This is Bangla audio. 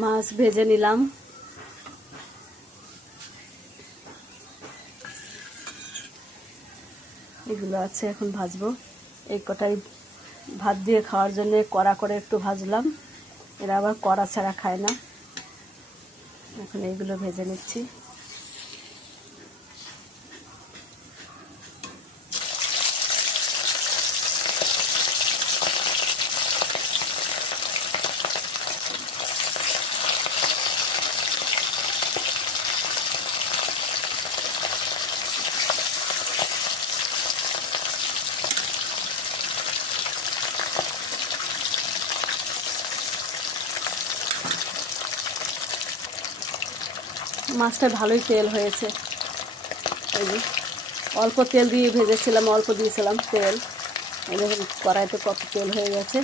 মাছ ভেজে নিলাম। এগুলো আছে, এখন ভাজবো। এই কটাই ভাত দিয়ে খাওয়ার জন্য কড়া করে একটু ভাজলাম। এরা আবার কড়া ছাড়া খায় না। এখন এইগুলো ভেজে নিচ্ছি। মাছটা ভালোই তেল হয়েছে। এই যে অল্প তেল দিয়ে ভেজেছিলাম, অল্প দিয়েছিলাম তেল। এই দেখুন কড়াইতে কত তেল হয়ে গেছে।